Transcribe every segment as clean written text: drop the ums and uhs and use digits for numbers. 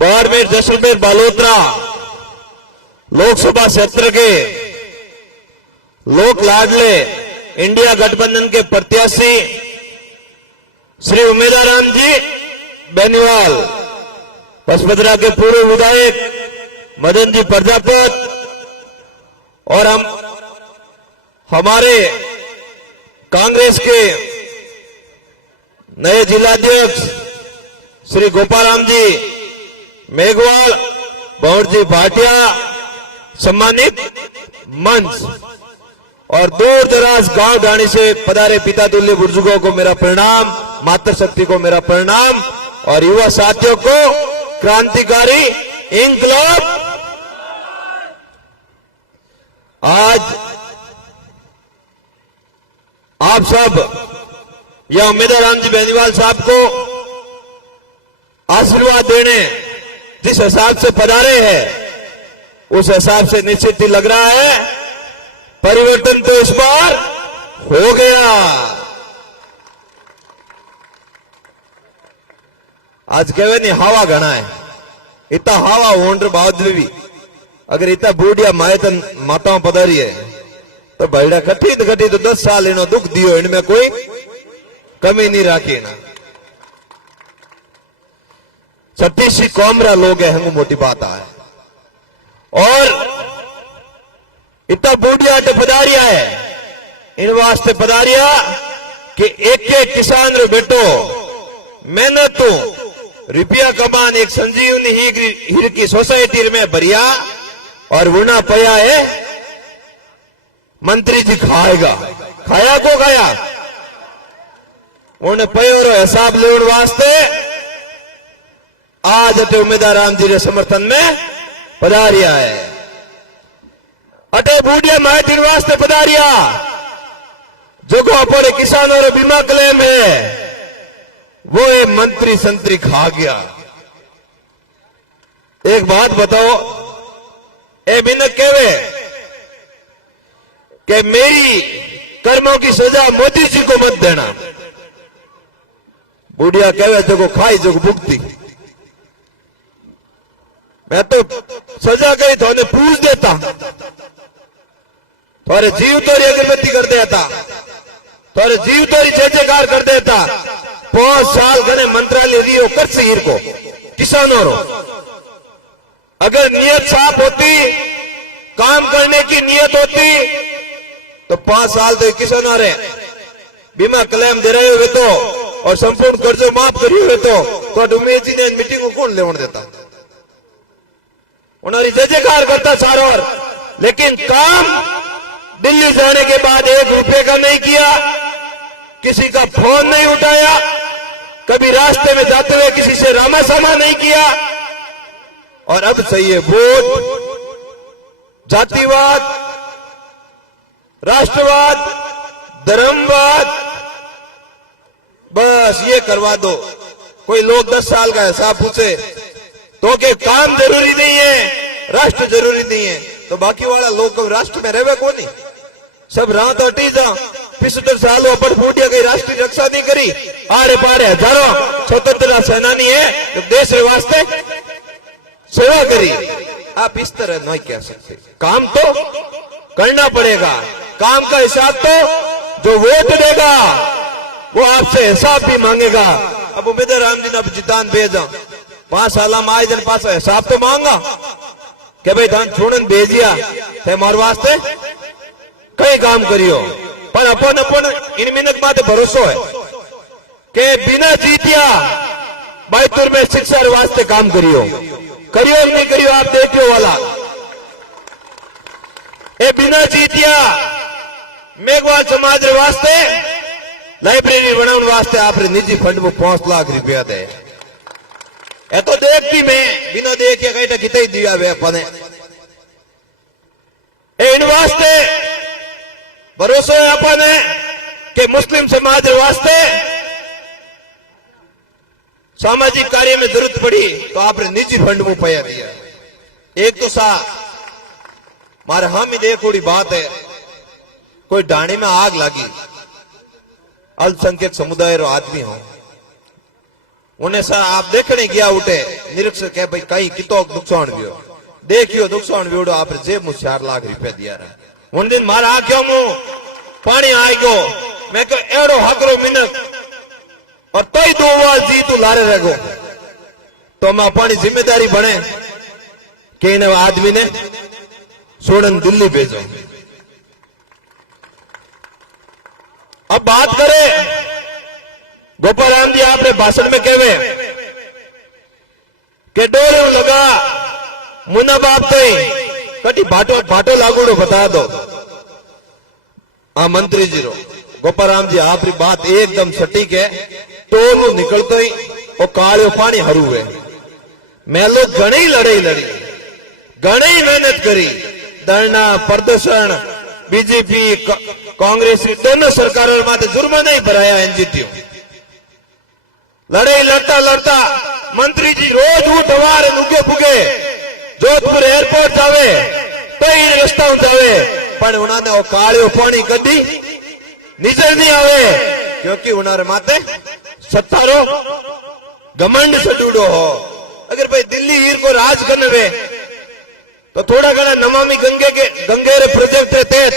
बाड़मेर, जैसलमेर, बालोतरा लोकसभा क्षेत्र के लोक लाडले इंडिया गठबंधन के प्रत्याशी श्री उमेदाराम जी बेनीवाल, पसपदरा के पूर्व विधायक मदन जी प्रजापत और हमारे कांग्रेस के नए जिलाध्यक्ष श्री गोपाराम जी मेघवाल, भंवर जी भाटिया, सम्मानित मंच और दूर दराज गांव ढाणी से पधारे पिता तुल्य बुजुर्गों को मेरा प्रणाम, मातृशक्ति को मेरा प्रणाम और युवा साथियों को क्रांतिकारी इंकलाब। आज आप सब यह उमेदाराम जी बेनीवाल साहब को आशीर्वाद देने जिस हिसाब से पधारे हैं उस हिसाब से निश्चित ही लग रहा है परिवर्तन तो इस बार हो गया। आज कहे नहीं हवा घना है, इतना हवा होने बाद भी अगर इतना बूढ़िया मायतन माताओं पधारी है तो भैया कठी तो 10 साल इन्हों दुख दियो, इनमें कोई कमी नहीं राखी ना। 36 कौमरा लोग है, हमको मोटी बात है और इतना बूढ़िया पधारिया है इन वास्ते पधारिया कि एक एक किसान रो बेटो मेहनत तो रुपया कमान एक संजीवनी हीर की सोसाइटी में भरिया और वुना पया है मंत्री जी खाएगा, खाया को खाया उन्हें पयो रो हिसाब लेने वास्ते आज अटे उमेदाराम जी रे समर्थन में पधारिया है। अटे बूढ़िया माहिती वास्ते पधारिया जो को अपने किसानों रो बीमा क्लेम है वो एक मंत्री संतरी खा गया। एक बात बताओ, ए बिनक कहवे कि मेरी कर्मों की सजा मोदी जी को मत देना, बूढ़िया कहवे जो को खाई जो को भुगती, मैं तो सजा करी तो उन्हें पूछ देता, थोड़े जीव तोरी अगरबत्ती कर देता, थोड़े जीव तोरी जय जयकार कर देता। 5 साल गणे मंत्रालय रियो कर हीर को किसानों रो अगर नियत साफ होती, काम करने की नियत होती तो 5 साल तो किसानों रे बीमा क्लेम दे रहे हुए तो और संपूर्ण कर्जो माफ करिए हुए तो उमेश जी ने मीटिंग को कौन लेवन देता, उन्होंने जय जयकार करता सारा और, लेकिन काम दिल्ली जाने के बाद 1 रुपए का नहीं किया, किसी का फोन नहीं उठाया, कभी रास्ते में जाते हुए किसी से रामा सामा नहीं किया और अब चाहिए वोट, जातिवाद, राष्ट्रवाद, धर्मवाद, बस ये करवा दो। कोई लोग 10 साल का हिसाब पूछे तो के काम जरूरी नहीं है, राष्ट्र जरूरी नहीं है, तो बाकी वाला लोग राष्ट्र में रहे को नहीं, सब रात हटी जा 75 साल पर बूढ़िया गई राष्ट्रीय रक्षा नहीं करी, आड़े पाड़े हजारों स्वतंत्रता सेनानी है तो देश के वास्ते सेवा करी। आप इस तरह नहीं कह सकते, काम तो करना पड़ेगा, काम का हिसाब तो जो वोट देगा वो आपसे हिसाब भी मांगेगा। अब उमेदाराम जी ने जितान भेजा 5 साल में आए जन पास हिसाब तो मांगा कि भाई धान छोड़न भेजिया थे मार वास्ते कई काम करियो, पर अपन इन मिनट बात भरोसा है कि बिना जीतिया बैतूर में शिक्षा वास्ते काम करियो नहीं करियो आप देखियो वाला, ए बिना जीतिया मेघवाल समाज वास्ते लाइब्रेरी बनाने वास्ते आप निजी फंड में 5 लाख रुपया दे, ए तो देखती मैं बिना देखिए कहीं कितने दिया वे अपने इन वास्ते भरोसा है अपने कि मुस्लिम समाज वास्ते सामाजिक कार्य में जरूरत पड़ी तो आपने निजी फंड में पैसा दिया। एक तो सा मारे हम ही देखोड़ी बात है, कोई डाणी में आग लगी, अल्पसंख्यक समुदाय रो आदमी हो, उन्हें सा आप देखने गया उठे निरीक्षक है भाई कहीं कितो नुकसान वियो देखियो नुकसान वियोड़ो आप जेब में 4 लाख रुपया दिया रहा उन दिन मारा आख्यो मु पानी आई गयो मैं कहो एड़ो हकरो मिनक और तई 2 बार जी तू लारे रह गो तो मैं अपनी जिम्मेदारी बने कि इन आदमी ने सोडन दिल्ली भेजो। अब बात करें गोपाल राम जी आपने भाषण में कहवे के डोरे लगा मुन्ना बाप तो कटी भाटो भाटो लागूड़ो बता दो। मंत्री जी रो गोपाल राम जी आपकी बात एकदम सटीक है। टोल निकलते ही वो काले पानी हरू है मैं लोग घणी लड़ाई लड़ी घणी मेहनत करी धरना प्रदर्शन बीजेपी कांग्रेस दोनों सरकारों माते जुर्माना ही भराया एनजीटी लड़ाई लड़ता लड़ता मंत्री जी रोज उठवार उगे फुगे जोधपुर एयरपोर्ट जावे कई रस्ता जावे पर उन्होंने वो कालियो पानी कदी नजर नहीं आवे क्योंकि उन्होंने माते सत्तारो घमंड से डूडो हो। अगर भाई दिल्ली हीर को राज करने वे तो थोड़ा घना नमामि गंगेरे प्रोजेक्ट के तहत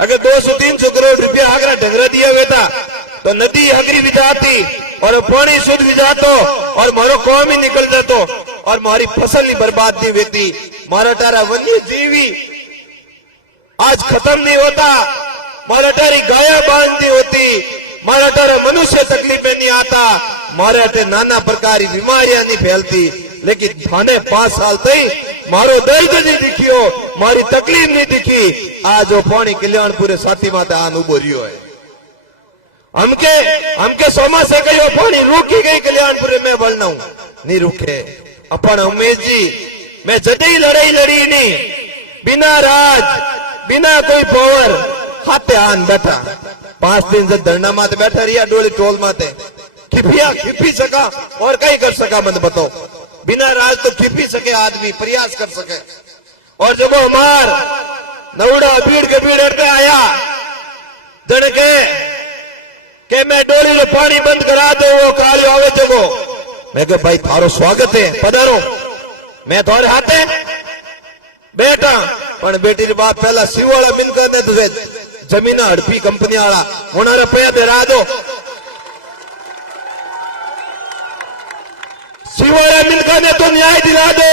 अगर 200-300 करोड़ रुपया आगरा ढंगरा दिया हुआ था तो नदी हगरी भी जाती और पानी शुद्ध भी जातो और मारो कौम ही निकल जातो और मारी फसल ही बर्बाद नहीं होती। मारा टारा वन्य जीवी आज खत्म नहीं होता मारा टारी गाया बांध नहीं होती मारा टारा मनुष्य तकलीफ में नहीं आता मारे अटे नाना प्रकार की बीमारियां नहीं फैलती लेकिन थाने 5 साल तक मारो दर्द नहीं दिखियो मारी तकलीफ नहीं दिखी। आज वो पानी कल्याणपुर साथी माते आन उबो रियो है हमके सोमा से कही पानी रुकी गई कल्याणपुर में बोलना नहीं रुके अपन उमेश जी मैं जदई लड़ाई लड़ी नहीं बिना राज बिना कोई पावर हाथे आन बैठा 5 दिन से धरना माते बैठा रिया डोली टोल माते खिपी सका और कहीं कर सका मत बताओ बिना राज तो खिपी सके आदमी प्रयास कर सके। और जब हमार नवड़ा भीड़ के भीड़ पे आया जन के मैं डोली में पानी बंद करा दो वो काली आवे जगो मैं कह भाई थारो स्वागत है पधारो मैं थोड़े हाथे बेटा पर बेटी के बाप पहला शिवाला मिलकर ने तुझे जमीन हड़पी कंपनी वाला उन्होंने रुपया दे रहा दो शिवाला मिलका ने तो न्याय दिला दो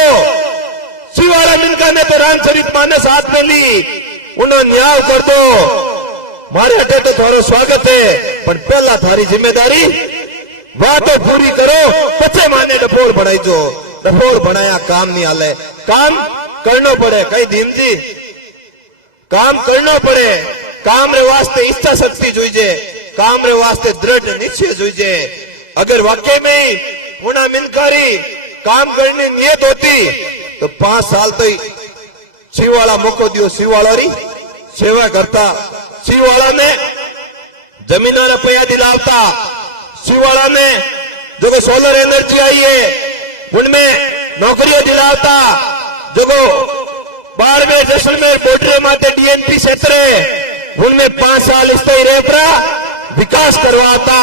शिवाला मिलका ने तो राम चरित मानस हाथ में ली उन्होंने न्याय कर दो मारे हटे तो थारो स्वागत है पर पहला थारी जिम्मेदारी वह तो पूरी करो पचे माने डफोर बनाई जो डफोर बनाया काम नहीं आले काम करना पड़े कई दिन जी काम करना पड़े काम रे वास्ते इच्छा शक्ति जोईजे काम रे वास्ते दृढ़ निश्चय जोईजे। अगर वाकई में पुना मिलकारी काम करने नियत होती तो 5 साल तो शिवाला मौको दियो शिवाला री सेवा करता शिवाला ने जमीन रुपया दिलावता शिवाला ने जो सोलर एनर्जी आई है उनमें नौकरियां दिलावता जो बाड़मेर जैसलमेर बॉर्डर माते डीएनपी क्षेत्र उनमें 5 साल स्थायी रेपरा विकास करवाता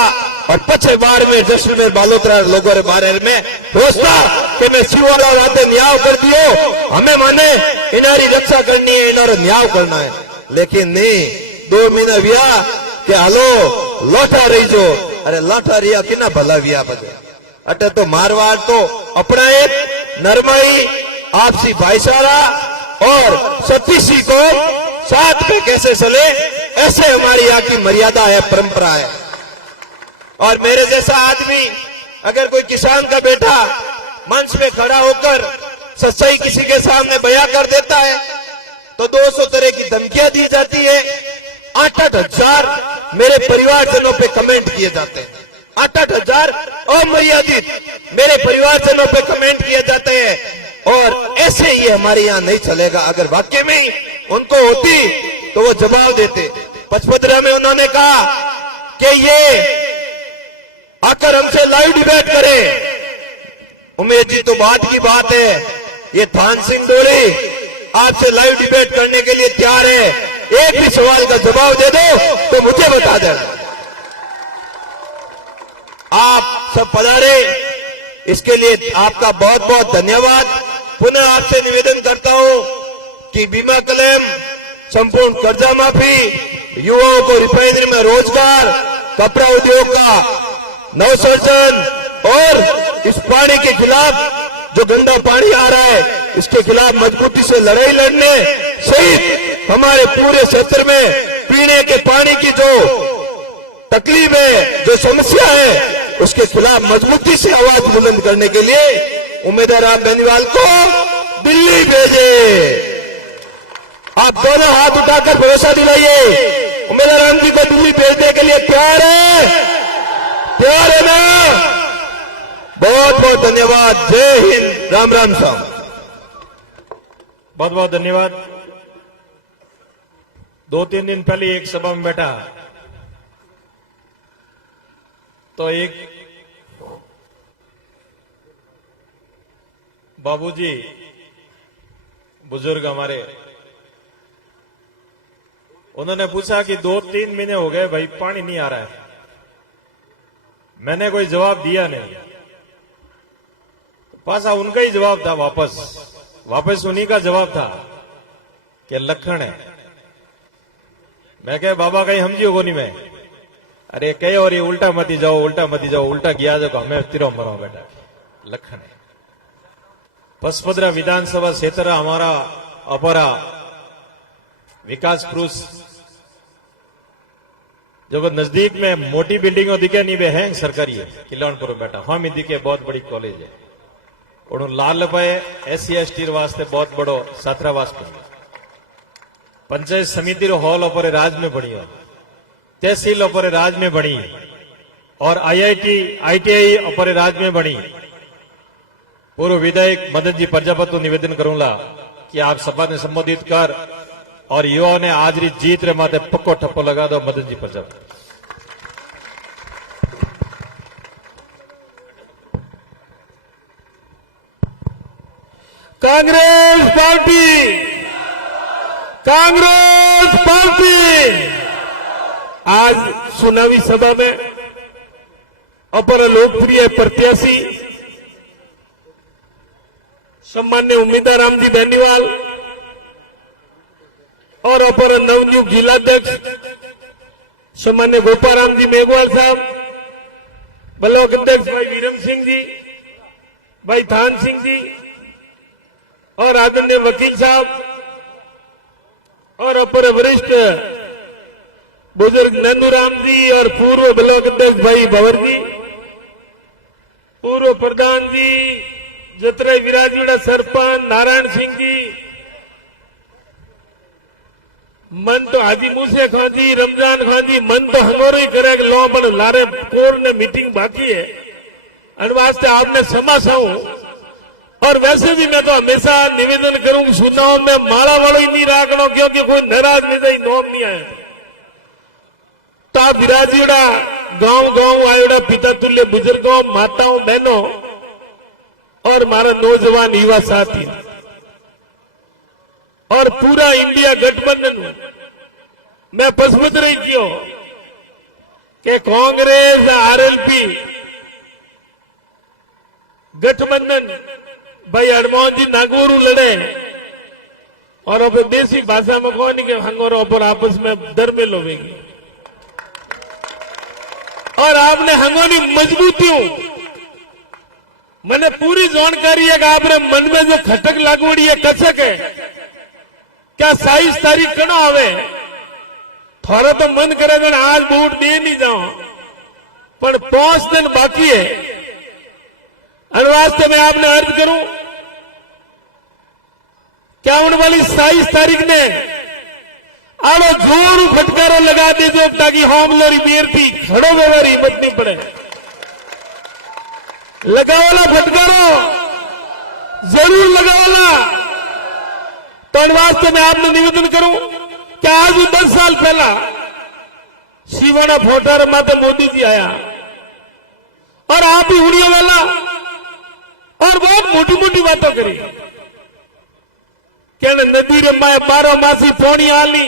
और पछे बाड़मेर जैसलमेर बालोतरा लोगों रे बारे में सोचता कि मैं शिवाला राते न्याय कर दियो हमें माने इनारी रक्षा करनी है इनारो न्याय करना है लेकिन नहीं 2 महीना विया के हलो लौटा रही जो अरे लौटा रिया किना भला विया बजे अटे तो मारवाड़ तो अपना एक नरमाई आपसी भाईचारा और सतीसी को साथ पे कैसे चले ऐसे हमारी यहाँ की मर्यादा है परंपरा है। और मेरे जैसा आदमी अगर कोई किसान का बेटा मंच पे खड़ा होकर सच्चाई किसी के सामने बयां कर देता है तो 200 तरह की धमकियां दी जाती है 8-8 हजार मेरे परिवारजनों पे कमेंट किए जाते हैं 8-8 हजार अमर्यादित मेरे परिवारजनों पे कमेंट किए जाते हैं और ऐसे ही हमारे यहाँ नहीं चलेगा। अगर वाकई में उनको होती तो वो जवाब देते। 55 में उन्होंने कहा कि ये आकर हमसे लाइव डिबेट करे उमेश जी तो बात की बात है ये थान सिंह डोली आपसे लाइव डिबेट करने के लिए तैयार है एक भी सवाल का जवाब दे दो तो मुझे बता दे। आप सब पधारे इसके लिए आपका बहुत बहुत धन्यवाद। पुनः आपसे निवेदन करता हूं कि बीमा क्लेम, संपूर्ण कर्जा माफी, युवाओं को रिफाइनरी में रोजगार, कपड़ा उद्योग का नवसर्जन और इस पानी के खिलाफ जो गंदा पानी आ रहा है इसके खिलाफ मजबूती से लड़ाई लड़ने सहित हमारे पूरे क्षेत्र में पीने के पानी की जो तकलीफ है, जो समस्या है, उसके खिलाफ मजबूती से आवाज बुलंद करने के लिए उम्मीदवार राम बेनीवाल को दिल्ली भेजे। आप दोनों हाथ उठाकर भरोसा दिलाइए, उम्मीदवार राम जी को दिल्ली भेजने के लिए तैयार है? तैयार है ना? बहुत बहुत धन्यवाद। जय हिंद, राम राम साहब। बहुत बहुत धन्यवाद। 2-3 दिन पहले एक सभा में बैठा तो एक बाबूजी बुजुर्ग हमारे, उन्होंने पूछा कि 2-3 महीने हो गए भाई पानी नहीं आ रहा है। मैंने कोई जवाब दिया नहीं, पासा उनका ही जवाब था, वापस उन्हीं का जवाब था कि लखन है। मैं कहे बाबा कहीं समझियो को नहीं मैं, अरे कहे और ये उल्टा मती जाओ, उल्टा मती जाओ, उल्टा किया जाओ हमें तिरो मरो बेटा, लखन है। पचपदरा विधानसभा क्षेत्र हमारा अपरा विकास पुरुष जब नजदीक में मोटी बिल्डिंगों दिखे नहीं वे हैं सरकारी है किलानपुर में बैठा, हम ही दिखे बहुत बड़ी कॉलेज है और लाल लपाए SC/ST वास्ते बहुत बड़ो छात्रावास बनियो, पंचायत समिति रो हॉल ओपरे राज में बनियो, तहसील ओपरे राज में बनी और IIT/ITI ओपरे राज में बनी। पूर्व विधायक मदन जी प्रजापति को निवेदन करूंगा कि आप सभा ने संबोधित कर और युवाओं ने आज री जीत रे माथे पक्को ठप्पो लगा दो। मदन जी प्रजापति। कांग्रेस पार्टी आज चुनावी सभा में अपर लोकप्रिय प्रत्याशी सम्मान्य उम्मीदवार रामजी बेनीवाल और अपर नवनियुक्त जिलाध्यक्ष सम्मान्य गोपाराम जी मेघवाल साहब, ब्लॉक अध्यक्ष भाई वीरम सिंह जी, भाई थान सिंह जी और आदरणीय वकील साहब और अपर वरिष्ठ बुजुर्ग नंदूराम जी और पूर्व ब्लॉक अध्यक्ष भाई भंवर जी, पूर्व प्रधान जी जतराई विराजीड़ा सरपंच नारायण सिंह जी, मन तो हाजी मूसे खां जी, रमजान खां जी, मन तो हंगोरो ही करे लो पर लारे कोर ने मीटिंग बाकी है अन वास्ते आपने समासाऊं। और वैसे भी मैं तो हमेशा निवेदन करूं चुनाव में माला वालों ही नहीं राखना, क्योंकि कोई नाराज नहीं जाए, नोम नहीं आए तो आप विराजीड़ा गांव आयोड़ा पिता तुल्य बुजुर्गों, माताओं, बहनों और मारा नौजवान युवा साथी और पूरा इंडिया गठबंधन मैं पसंद रही क्यों कि कांग्रेस RLP गठबंधन भाई हनुमान जी नागौरू लड़े और अब देसी भाषा में कौन के हंगोरो पर आपस में दरमेल होगी और आपने हंगोनी मजबूतियों मैंने पूरी जानकारी है कि आपने मन में जो खटक लागोड़ी है कसक है क्या 27 तारीख कनो आवे थोड़ा तो मन करे तो आज वोट दे नहीं जाओ पर 5 दिन बाकी है। और वास्ते में आपने अर्ज करूं क्या आने वाली 27 तारीख ने आलो जोर फटकारो लगा दीजो ताकि होम लोरी बेर थी खड़ो व्यवहार हिम्मत नहीं पड़े, लगावाला फटकारो जरूर लगावाला। तो वास्ते में आपने निवेदन करूं कि आज 10 साल पहला शिवाना फोटार माते मोदी जी आया और आप ही उड़ियों वाला और बहुत मोटी मोटी बातों करी क्या नदी रे माए 12 मासी पोनी आली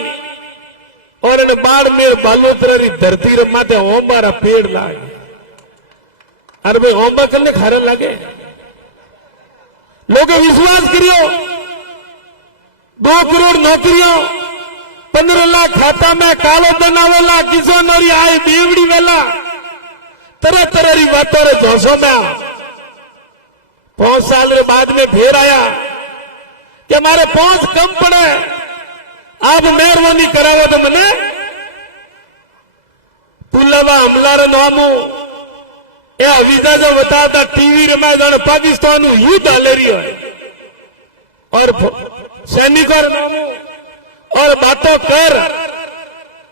और बाड़मेर बालोतरा री धरती रे माते ओंबारा पेड़ लाए अरे भाई होमवर्क करने खारा लागे लोगे विश्वास करियो 2 करोड़ नौकरियों 15 लाख खाता में कालो धन आवेला किसान और आए बेवड़ी वेला तरह तरह की बातों रे जोशो में 5 साल रे बाद में फिर आया कि हमारे 5 कम पड़े आप मेहरबानी कराओ तो मने पुलवा हमला रे नामू ए अविजा जो बताता टीवी रे मैं जाने पाकिस्तान युद्ध हाले रही है और सैनिकों रे नामू और बातों कर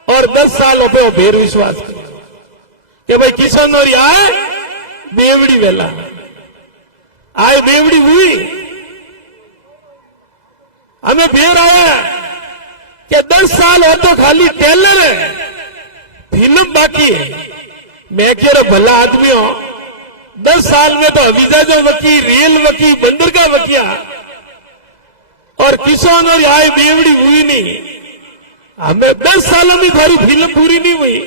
और 10 साल हो गए फिर विश्वास कर कि भाई किसान और आए बेवड़ी वेला आए बेवड़ी हुई हमें फिर आया कि 10 साल हो तो खाली टेलर है फिल्म बाकी है मैं कह रहा भला आदमी हो 10 साल में तो अविजा जो वकी रेल वकी बंदरगाह वकिया और किसान और आए बेवड़ी हुई नहीं हमें 10 सालों में भारी फिल्म पूरी नहीं हुई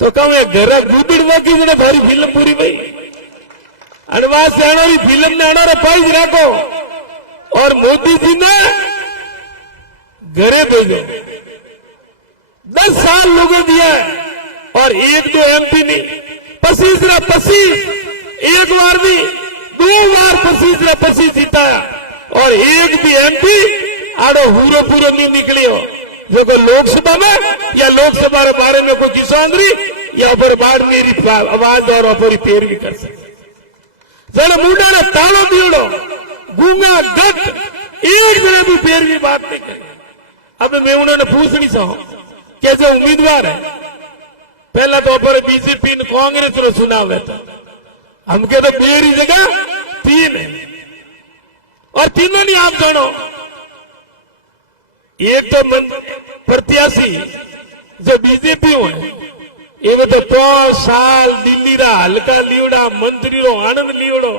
तो कहूँ घर गुदड़वा की जने भारी फिल्म पूरी हुई अनवास से आना फिल्म ने आना पाइज रखो और मोदी जी ने घरे भेजो 10 साल लोगों दिया और 1-2 MP नहीं 25 एक बार भी 2 बार 25 जीताया और एक भी MP आड़ो पूरो पूरो नहीं निकली हो जो को लोकसभा में या लोकसभा के बारे में कोई किसान रही या पर बाढ़ मेरी आवाज और अपनी पैर भी कर सकते जरा मुंडा ने तालो दियो गूंगा गट एक जने भी पैर की बात नहीं करी अब मैं उन्होंने पूछ नहीं चाहूं कैसे उम्मीदवार है पहला तो पर बीजेपी ने कांग्रेस रो चुनाव है हम के तो मेरी जगह 3 है और तीनों नहीं आप जानो एक तो प्रत्याशी जो बीजेपी हो है एक तो 5 साल दिल्ली रा हल्का लियोड़ा मंत्री रो आनंद लियोड़ो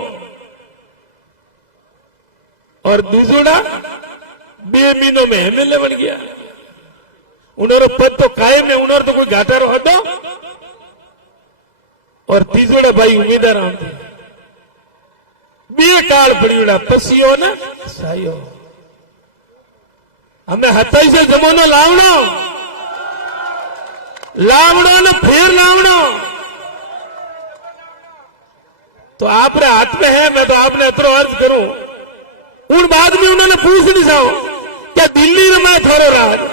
और दूसरा 2 महीनों में MLA बन गया उन्होंने पद तो कायम है उन्होंने तो कोई घाटा रहा तो और तीसरा भाई उम्मीदवार आते बेकार पड़ी पसियो ना सायो हमें हथाई से जमानो लावड़ो ने फिर लावड़ो तो आपने हाथ में है मैं तो आपने अतरो अर्ज करूं उन बाद में उन्होंने पूछ नहीं चाहो क्या दिल्ली में मैं थोड़ो राज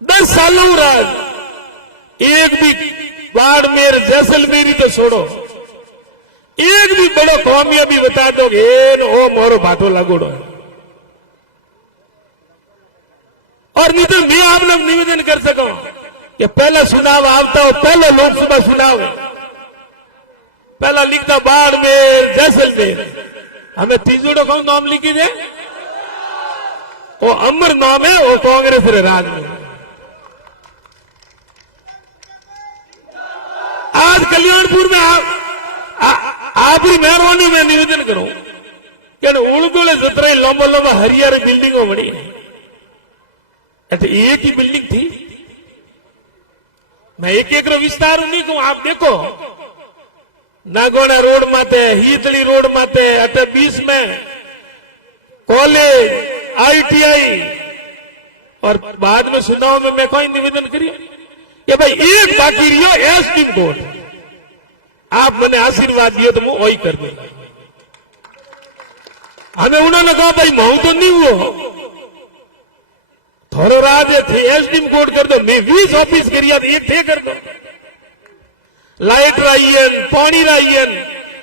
10 सालों राज एक भी बाड़मेर जैसलमेरी तो छोड़ो एक भी बड़ो कामयाबी बता दो ओ मोरो भाटो लगोड़ो और नहीं तो मैं आपने निवेदन कर सकूं कि पहला चुनाव आवता हो पहले लोकसभा चुनाव पहला लिखता बाड़मेर जैसलमेर हमें तीसरो कौन नाम लिखी दे वो अमर नाम है वो कांग्रेस रे राज में आज कल्याणपुर में आपकी मेहरबानी में निवेदन करूं कि उड़दुले जतरा लंबा लंबा हरियर बिल्डिंगों बनी एक ही बिल्डिंग थी मैं एक विस्तार नहीं कहूं आप देखो नागोना रोड माते हीतली रोड माते अटे 20 में कॉलेज ITI और बाद में चुनाव में मैं कोई निवेदन करिए कि भाई एक बाकी रियो सुप्रीम कोर्ट आप मैंने आशीर्वाद दिए तो मैं वही कर दूंगा हमें उन्होंने कहा भाई महू तो नहीं हुआ थोड़ो राज थे सुप्रीम कोर्ट कर दो मैं 20 ऑफिस करिया एक थे कर दो लाइट राइयन पानी राइयन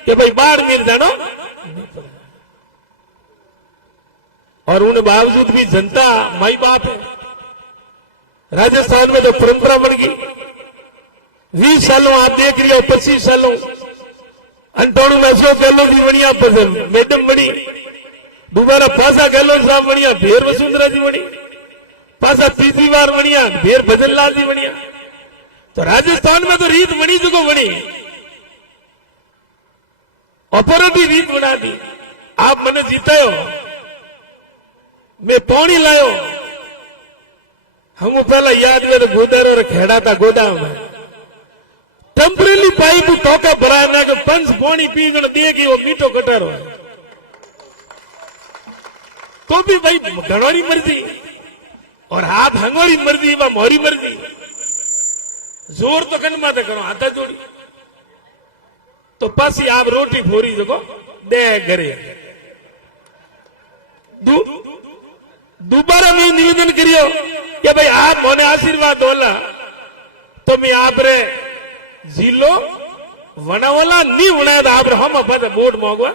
कि भाई बाढ़ मिल जानो और उन बावजूद भी जनता माई बाप है राजस्थान में तो परंपरा बन गई 20 सालों आप देख रही हो 25 सालों अंटोणु में अशोक गहलोत जी बढ़िया मैडम बनी दोबारा पासा गहलोत साहब बढ़िया फिर वसुंधरा जी बनी पासा तीसरी बार बढ़िया फिर भजन लाल जी बढ़िया तो राजस्थान में तो रीत बनी जो बनी अपराधी रीत बना दी आप मैंने जीते हो मैं पानी लायो हम पहला याद में तो गोदार और खेड़ा था गोदाम में टेम्परेरी पाइप टोका भराए ना कि पंच पानी पी दे कि वो मीठो कटारो है तो भी भाई घणोरी मर्जी और हाथ हंगोरी मर्जी व मोरी मर्जी जोर तो कन माते करो हाथा जोड़ी तो पासी आप रोटी फोरी देखो दे घरे दोबारा मैं निवेदन करियो कि भाई आप मोने आशीर्वाद होला तो मैं आप रे जिलो वनावला नहीं बनाया तो आप रे हम अपा वोट मांगवा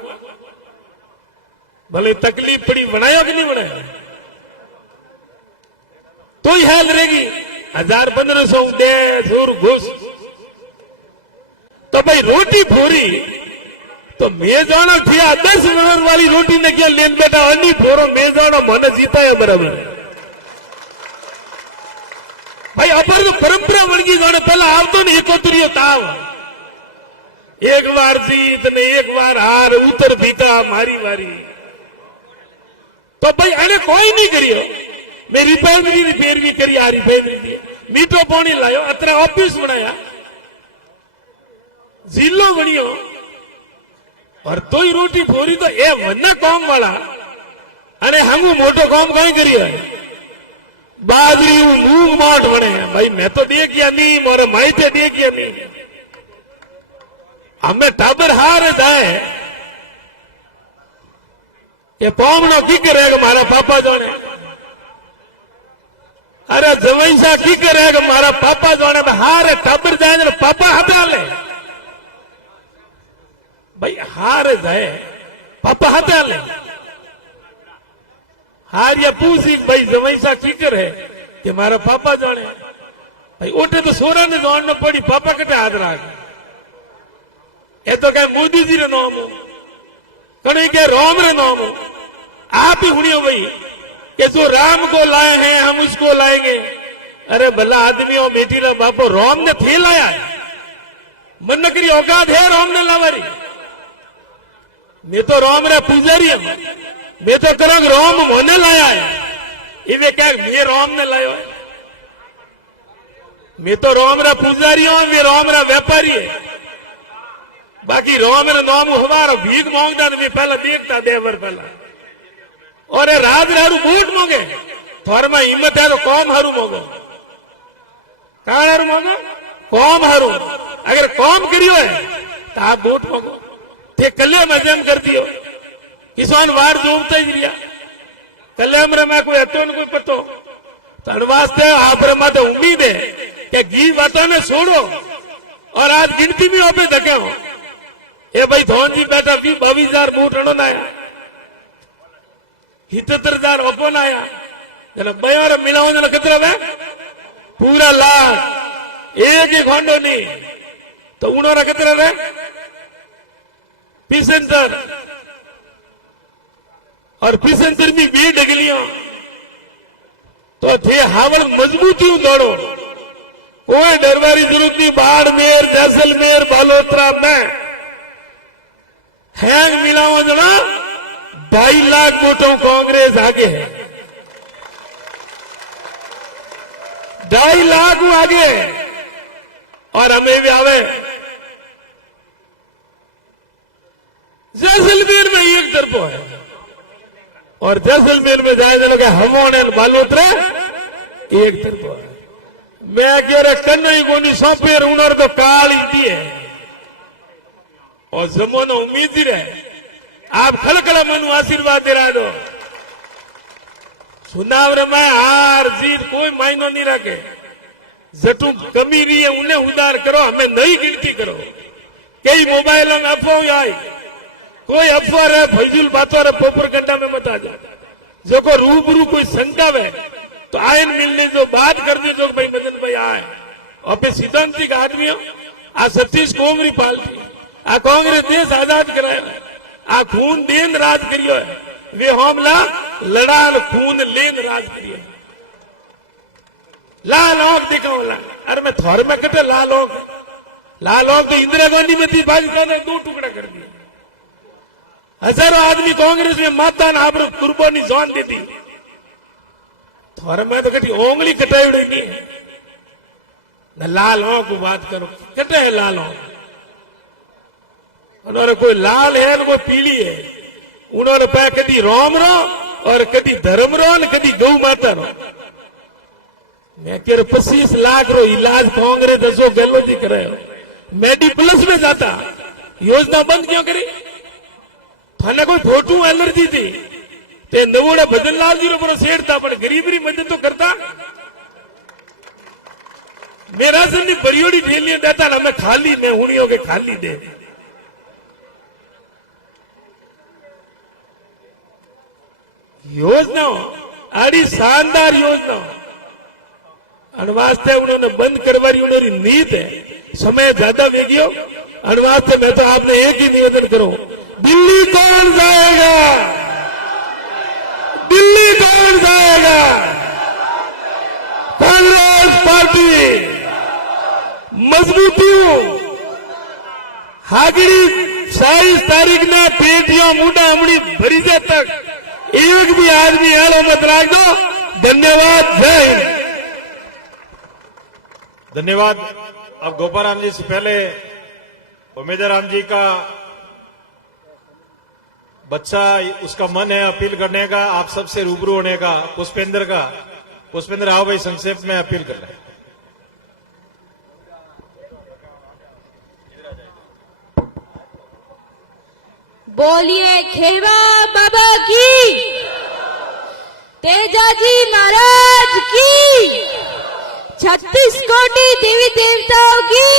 भले तकलीफ पड़ी बनाया कि नहीं बनाया तो ही हाल रहेगी 1000-1500 दे जोर घुस तो भाई रोटी फोरी तो मैं जानो थी 10 मिनट वाली रोटी ने क्या लेन बेटा अन्नी फोरो मैं जानो मन जीता है बराबर भाई अपर तो परंपरा बन गई जाने पहला आप तो नहीं एकोतरियो ताव एक बार जीत ने एक बार हार उतर भीता मारी मारी तो भाई अने कोई नहीं करियो मैं रिफाइनरी की पैरवी करी आ रिफाइनरी दी मीठो पानी लायो अतरा ऑफिस बनाया जिलो बनियो और तो ही रोटी फोरी तो ए वन्ना कॉम वाला अने हमू मोटो कॉम कहीं करियो बाजरी मूंग माठ बने भाई मैं तो देख गया नहीं मोरे माइते देख गया नहीं हमें टाबर हार जाए ये पामनो की करेगा मारा पापा जाने अरे जवैसा की करेगा मारा पापा जाने हारे टाबर जाए पापा हटा ले भाई हार जाए पापा हटा ले हार या पूछी भाई जवैसा की करे कि मारा पापा जाने भाई उठे तो सोरा ने जान पड़ी पापा कटे हाथ राख ये तो क्या मोदी जी रे नाम हो कहीं क्या राम रे नाम हो आप ही हुनियो भाई कि जो राम को लाए हैं हम उसको लाएंगे अरे भला आदमियों बेटी रा बापो राम ने थे लाया है मन न करी औकात है राम ने लावारी मैं तो राम रे पुजारी हूं मैं तो करो राम मोने लाया है ये क्या मैं राम ने लायो है मैं तो राम रा पुजारी हूं वे राम रा व्यापारी है बाकी राम रे नाम हमारा भीख मांगता तो मैं पहला देखता देवर पहला और राज हारू वोट मांगे थोर में हिम्मत है तो कौम हारू मांगो कौन हारू मांगो कौम हारू अगर कौम करियो है तो आप वोट मांगो थे कल्याण मजम कर दियो किसान वार जोगता ही रिया कल्याण रे मैं कोई हतो न कोई पतो तन वास्ते आप रे माते उम्मीद है कि गी बातों ने छोड़ो और आज गिनती में ओपे धके हो ए भाई धोन जी बेटा 22,000 वोट अणो ना आया 77,000 ओपन आया जन बयार मिलाओ जन कितना वे पूरा लाख एक ही खंडो नहीं तो उन्होंने कितना रे पिसेंटर और पिसेंटर में भी डगलियां तो थे हावल मजबूती दौड़ो कोई डरवारी जरूरत नहीं बाड़मेर जैसलमेर बालोतरा में हैंग मिलाओ जना 2.5 लाख वोटों कांग्रेस आगे है 2.5 लाख आगे और हमें भी आवे जैसलमेर में एक तरफो है और जैसलमेर में जाए जलोगे हमोने बालोतरा एक तरफो है मैं कह रहा कन्नई गोनी सौंपे उनर तो काल ही है और जमानो उम्मीद ही रहे आप खलखला मनु आशीर्वाद दे रहा दो चुनाव में हार जीत कोई मायनो नहीं रखे जटू कमी रही है उन्हें उधार करो हमें नई गिनती करो कई मोबाइल में अफवाह आई कोई अफवाह है फैजुल बातों रे पोपर घंटा में मत आ जा जो को रूबरू कोई शंका है तो आयन मिलने जो बात कर दी जो भाई मदन भाई आए और फिर सिद्धांतिक आदमियों आ सतीश कोमरी पालती आ कांग्रेस देश आजाद कराया आ खून देन राज करियो है वे हमला लड़ाल खून लेन राज करियो लाल आंख दिखाओ अरे मैं थोर में कटे लाल आंख तो इंदिरा गांधी में थी भाजपा ने 2 टुकड़ा कर दिया हजारों आदमी कांग्रेस में मतदान आप कुर्बानी जान दे दी थोर में तो कटी ओंगली कटाई नहीं है न लाल हो को बात करो, कटे है लाल हो। उन्होंने कोई लाल है न कोई पीली है। उन्होंने पाया कदी रोम रो और कदी धर्म रो न कदी गौ माता रो। मैं कह रहा 25 लाख रो इलाज कांग्रेस 10 गहलोत जी करे। मेडी प्लस में जाता, योजना बंद क्यों करी? थाने कोई फोटू एलर्जी थी ते नवोड़ा बदनलाल जी रो सेठता, पर गरीबरी मदद तो करता। मेरा से बड़ियोड़ी ठेलियां देता ना, मैं खाली मैं हुनियों के खाली दे। योजना आड़ी शानदार योजना अनवास्ते उन्होंने बंद करवाई, उन्होंने नीत है। समय ज्यादा वेगियो अनवास्ते मैं तो आपने एक ही निवेदन करूं, दिल्ली कौन जाएगा? दिल्ली कौन जाएगा? कांग्रेस पार्टी मजबूती हागड़ी 27 तारीख ने पेटियां मुंडा अमड़ी भरी जाए तक एक भी आदमी आलो मत राख दो। धन्यवाद, जय हिंद। धन्यवाद। अब गोपाराम जी से पहले उमेदराम जी का बच्चा, उसका मन है अपील करने का, आप सबसे रूबरू होने का, पुष्पेंद्र का। पुष्पेंद्र आओ भाई, संक्षेप में अपील कर रहे हैं। बोलिए खेवा बाबा की, तेजाजी महाराज की, 36 कोटि देवी देवताओं की,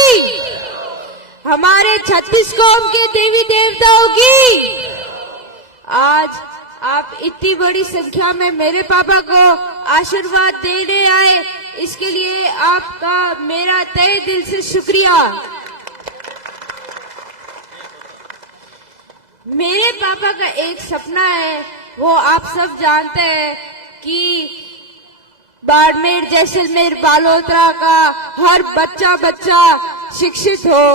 हमारे 36 कौम के देवी देवताओं की। आज आप इतनी बड़ी संख्या में मेरे पापा को आशीर्वाद देने आए, इसके लिए आपका मेरा तहे दिल से शुक्रिया। मेरे पापा का एक सपना है, वो आप सब जानते हैं कि बाड़मेर, जैसलमेर, बालोतरा का हर बच्चा शिक्षित हो।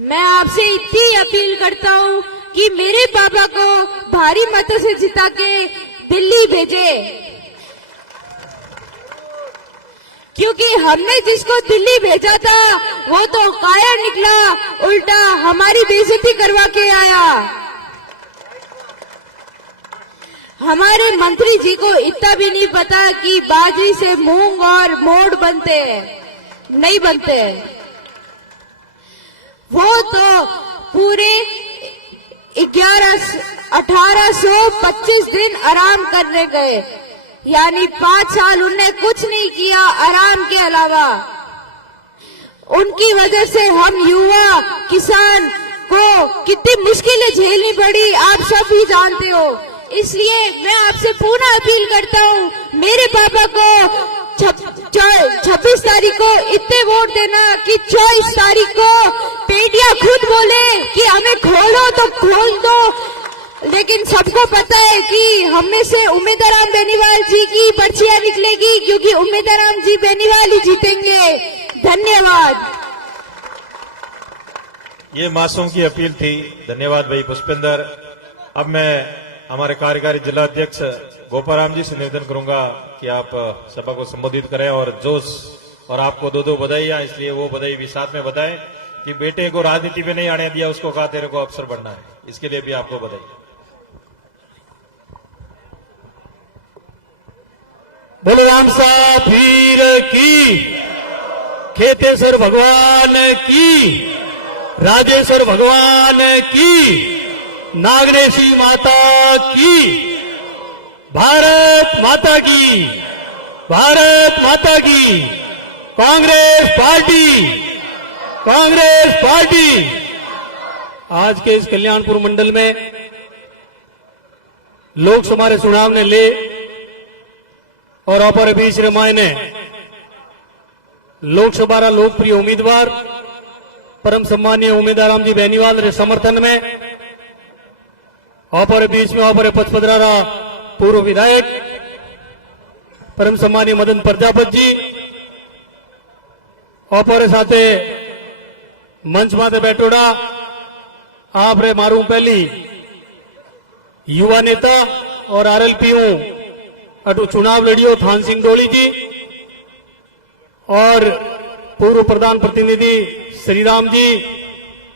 मैं आपसे इतनी अपील करता हूँ कि मेरे पापा को भारी मतों से जिता के दिल्ली भेजे, क्योंकि हमने जिसको दिल्ली भेजा था वो तो कायर निकला, उल्टा हमारी बेइज्जती करवा के आया। हमारे मंत्री जी को इतना भी नहीं पता कि बाजरी से मूंग और मोड़ बनते हैं, नहीं बनते हैं। वो तो पूरे 1825 दिन आराम करने गए, यानी 5 साल उनने कुछ नहीं किया आराम के अलावा। उनकी वजह से हम युवा किसान को कितनी मुश्किलें झेलनी पड़ी, आप सब ही जानते हो। इसलिए मैं आपसे पुनः अपील करता हूँ, मेरे पापा को 26 तारीख को इतने वोट देना कि 24 तारीख को पेटियां खुद बोले कि हमें खोलो तो खोल दो। लेकिन सबको पता है कि हमें से उमेदराम बेनीवाल जी की पर्चियां निकलेगी, क्योंकि उमेदराम जी बेनीवाल ही जीतेंगे। धन्यवाद। ये मासूम की अपील थी। धन्यवाद भाई पुष्पेंद्र। अब मैं हमारे कार्यकारी जिला अध्यक्ष गोपाराम जी से निवेदन करूंगा कि आप सभा को संबोधित करें और जोश, और आपको 2 बधाइयां, इसलिए वो बधाई भी साथ में बताएं कि बेटे को राजनीति में नहीं आने दिया, उसको कहा तेरे को अफसर बनना है, इसके लिए भी आपको बधाई। बलराम साहब पीर की, खेतेश्वर भगवान की, राजेश्वर भगवान की, नागनेशी माता की, भारत माता की, भारत माता की, कांग्रेस पार्टी, कांग्रेस पार्टी। आज के इस कल्याणपुर मंडल में लोकसभा रे चुनाव ने ले और अपर बीच रे मायने लोकसभा रा लोकप्रिय उम्मीदवार परम सम्मानीय उमेदराम जी बेनीवाल रे समर्थन में अपर बीच में अपर पचपदरा रा पूर्व विधायक परम सम्मानीय मदन प्रजापत जी, अपर साथे मंच माते बैठोड़ा आप रे मारू पहली युवा नेता और आरएलपी अटू चुनाव लड़ियो थान सिंह डोली जी और पूर्व प्रधान प्रतिनिधि श्रीराम जी,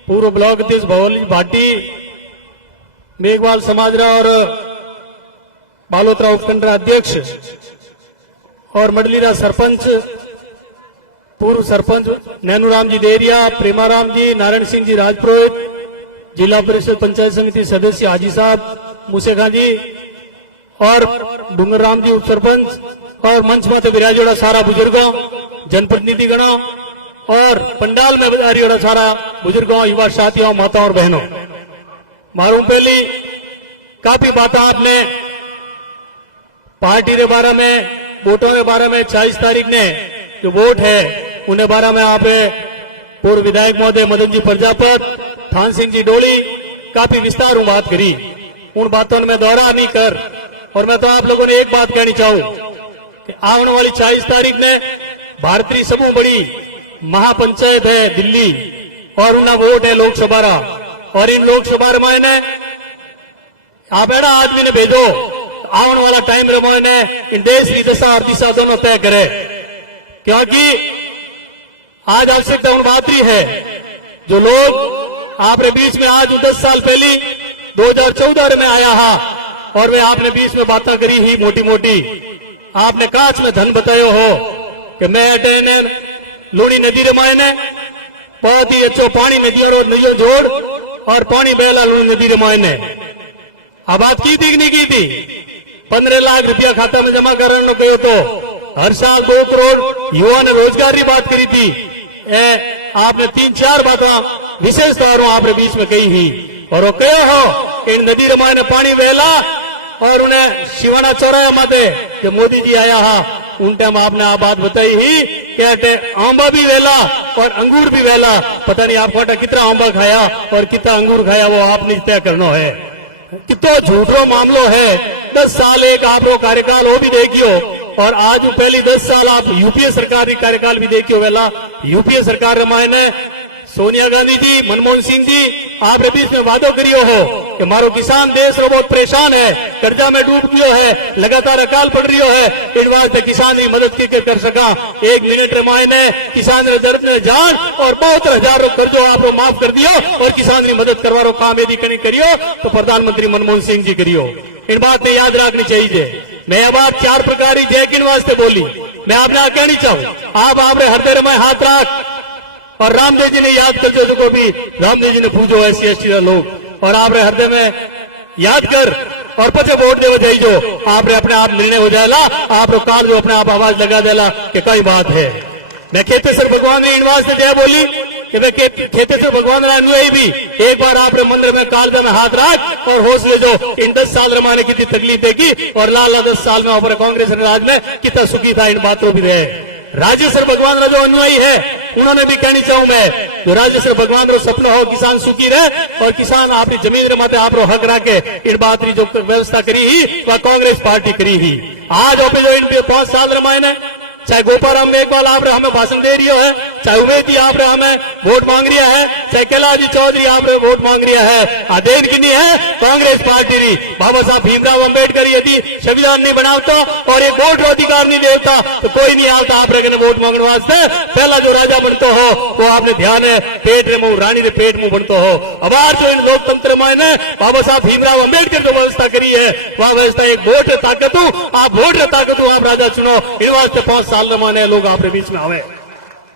पूर्व ब्लॉक अध्यक्ष भवल भाटी, मेघवाल समाजरा और बालोतरा उपखंड अध्यक्ष और मंडलीरा सरपंच, पूर्व सरपंच नैनूराम जी देरिया, प्रेमाराम जी, नारायण सिंह जी राजपुरोहित, जिला परिषद पंचायत समिति सदस्य हाजी साहब मूसेखा जी और डूंगर राम जी उप सरपंच और मंच में विराजोड़ा सारा बुजुर्गों, जनप्रतिनिधि गणों और पंडाल में बजारियोड़ा सारा बुजुर्गों, युवा साथियों, माताओं और बहनों, मालूम पहली काफी बातें आपने पार्टी के बारे में, वोटों के बारे में 26 तारीख ने जो वोट है उन्हें बारे में आप पूर्व विधायक महोदय मदन जी प्रजापत, थान सिंह जी डोली काफी विस्तार में बात करी। उन बातों में दोहरा नहीं कर, और मैं तो आप लोगों ने एक बात कहनी चाहूं कि आने वाली 26 तारीख ने भारतीय सबू बड़ी महापंचायत है दिल्ली और उनका वोट है लोकसभा रा, और इन लोकसभा में आप एड़ा आदमी ने भेजो आने वाला टाइम रमो ने इन देश की दशा और दिशा दोनों तय करे, क्योंकि आज आवश्यकता उन बात रही है जो लोग आपने बीच में आज 10 साल पहले 2014 में आया हा और वे आपने बीच में बातें करी ही मोटी मोटी, आपने काच में धन बतायो हो कि मैं अटेने लूणी नदी रे मायने बहुत ही अच्छो पानी नदियों जोड़ और पानी बहला लूणी नदी रे मायने। अब बात की थी कि नहीं की थी? 15 लाख रुपया खाता में जमा करने को कहो तो हर साल 2 करोड़ युवा ने रोजगार की बात करी थी। आपने 3-4 बातें विशेष तौर आपने बीच में कही ही, और वो कहो हो कि इन नदी रमाए ने पानी बहला और उन्हें शिवाना चौराया माते कि मोदी जी आया हा उन टाइम आपने आ बात बताई ही कि आंबा भी वेला और अंगूर भी वेला, पता नहीं आपको कितना आंबा खाया और कितना अंगूर खाया वो आपने तय करना है। कितना झूठो मामलो है। 10 साल एक आप लोग कार्यकाल वो भी देखियो, और आज पहली 10 साल आप यूपीए सरकार की कार्यकाल भी देखियो। वेला यूपीए सरकार रमायने सोनिया गांधी जी, मनमोहन सिंह जी आपने बीच में वादो करियो हो कि मारो किसान देश रो बहुत परेशान है, कर्जा में डूब गयो है, लगातार अकाल पड़ रही है, इन वास्ते किसान की मदद की कर सका। 1 मिनट रमायने किसान रे दर्द ने जान और बहुत हजारों कर्जो आप माफ कर दियो और किसान की मदद करवारो काम यदि कहीं करियो तो प्रधानमंत्री मनमोहन सिंह जी करियो। इन बात ने याद रखनी चाहिए। मैं यह बात 4 प्रकार की जय किन वास्ते बोली, मैं आपने कहनी चाहूं, आप आपने हृदय में हाथ रख और रामदेव जी ने याद कर जो को भी रामदेव जी ने पूछो SC ST लोग, और आपने हृदय में याद कर और पचे वोट देव जाई जो आपने अपने आप निर्णय हो जाएगा। आप काल जो अपने आप आवाज लगा देला कि कई बात है। मैं खेतेश्वर भगवान ने इन वास्ते जय बोली कि मैं खेतेश्वर भगवान अनुयायी भी एक बार आपने मंदिर में कालजा में हाथ रख और हौसले जो इन 10 साल रमाने कितनी तकलीफ देखी और लाल 10 साल में ऊपर कांग्रेस राज में कितना सुखी था, इन बातों भी रहे। राजेश्वर भगवान जो अनुयायी है उन्होंने भी कहनी चाहूं मैं, जो राजेश्वर भगवान रो सपना हो किसान सुखी रहे और किसान अपनी जमीन रे माते आप रो हक रखे, इन बात की जो व्यवस्था करी ही वह कांग्रेस पार्टी करी ही। आज ओपे जो इन 5 साल रमायने चाहे गोपाराम मेघवाल आप हमें भाषण दे रही है, चाहे उमेश जी आप हमें वोट मांग रहा है, चाहे कैलाश जी चौधरी आप वोट मांग रहा है। आदेन किनी है कांग्रेस पार्टी री। बाबा साहब भीमराव अंबेडकर यदि संविधान नहीं बनाता और एक वोट रो अधिकार नहीं देता तो कोई नहीं आता आप वोट मांगने वास्ते। पहला जो राजा बनते हो वो आपने ध्यान है पेट रे मुंह रानी रे पेट मुंह बनते हो। अब आज जो इन लोकतंत्र में बाबा साहब भीमराव अंबेडकर जो व्यवस्था करी है वह व्यवस्था एक वोट ताकत आप वोट ताकत आप राजा चुनो। इन वास्ते 5 साल रमाने लोग आपके बीच में आवे।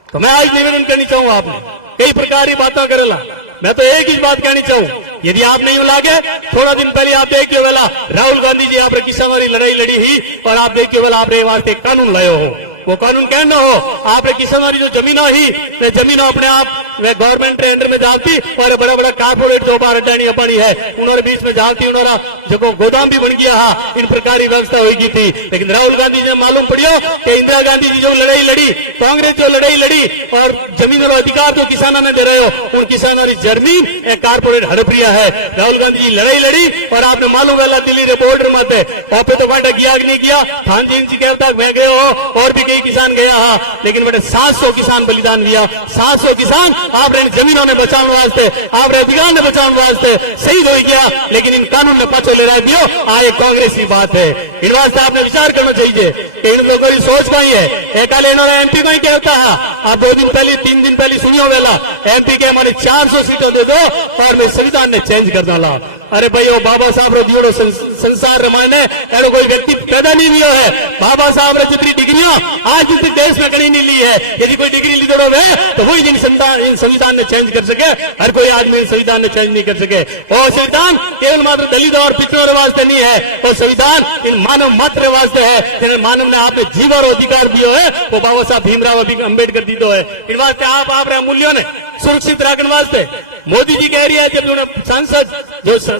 तो मैं आज निवेदन करनी चाहूँ, आपने कई प्रकार की बातें करेला, मैं तो एक ही बात कहनी चाहूँ, यदि आप नहीं लागे थोड़ा दिन पहले आप देखिए वेला राहुल गांधी जी आपने किसानों की लड़ाई लड़ी ही और आप देखिए वेला आपने वास्ते कानून लायो हो। वो कानून कहना हो आपने किसानों की जो जमीन ही वे जमीन अपने आप वे गवर्नमेंट के अंडर में जाती और बड़ा बड़ा कारपोरेट जो बार अडानी अपानी है उन्होंने बीच में जाती, उन्होंने जो गोदाम भी बन गया हा। इन प्रकार की व्यवस्था होगी थी, लेकिन राहुल गांधी जी ने मालूम पड़ियो कि इंदिरा गांधी जी जो लड़ाई लड़ी, कांग्रेस जो लड़ाई लड़ी और जमीन और अधिकार जो किसानों ने दे रहे हो उन किसानों की जमीन एक कारपोरेट हड़प रिया है। राहुल गांधी जी लड़ाई लड़ी और आपने मालूम वाला दिल्ली रे बॉर्डर में वहां पे तो बांटा गया नहीं किया, थान सिंह जी कहता मैं गए हो और भी कई किसान गया हा, लेकिन बेटे 700 किसान बलिदान दिया, 700 किसान आपने इन जमीनों ने बचाने वास्ते, आपने अधिकार ने बचाने वास्ते शहीद हो गया, लेकिन इन कानून ने पाछो ले रहा दियो। ये कांग्रेस की बात है। इन वास्ते आपने विचार करना चाहिए कि इन लोगों की सोच कहीं है। एक इन्होंने एमपी को ही कहता है, आप 2 दिन पहले 3 दिन पहले सुनियो वेला एमपी के हमारे 400 सीटों दे दो और मैं संविधान ने चेंज कर डाला। अरे भाई वो बाबा साहब रो दियोड़ो संसार रमाने एनो कोई व्यक्ति पैदा नहीं हुआ है। बाबा साहब रे जितनी डिग्रियां आज जिस देश में कहीं नहीं ली है, यदि कोई डिग्री ली दौड़ो वे तो वही इन संविधान ने चेंज कर सके। हर कोई आदमी संविधान ने चेंज नहीं कर सके। और संविधान केवल मात्र दलित और पिछड़ों के वास्ते नहीं है, और संविधान इन मानव मात्र के वास्ते है, जिन्हें मानव ने आपने जीवन और अधिकार दियो है, वो बाबा साहब भीमराव अम्बेडकर दीदो है। इन वास्ते आप मूल्यों ने सुरक्षित रखने वास्ते मोदी जी कह रही है, जब उन्हें सांसद जो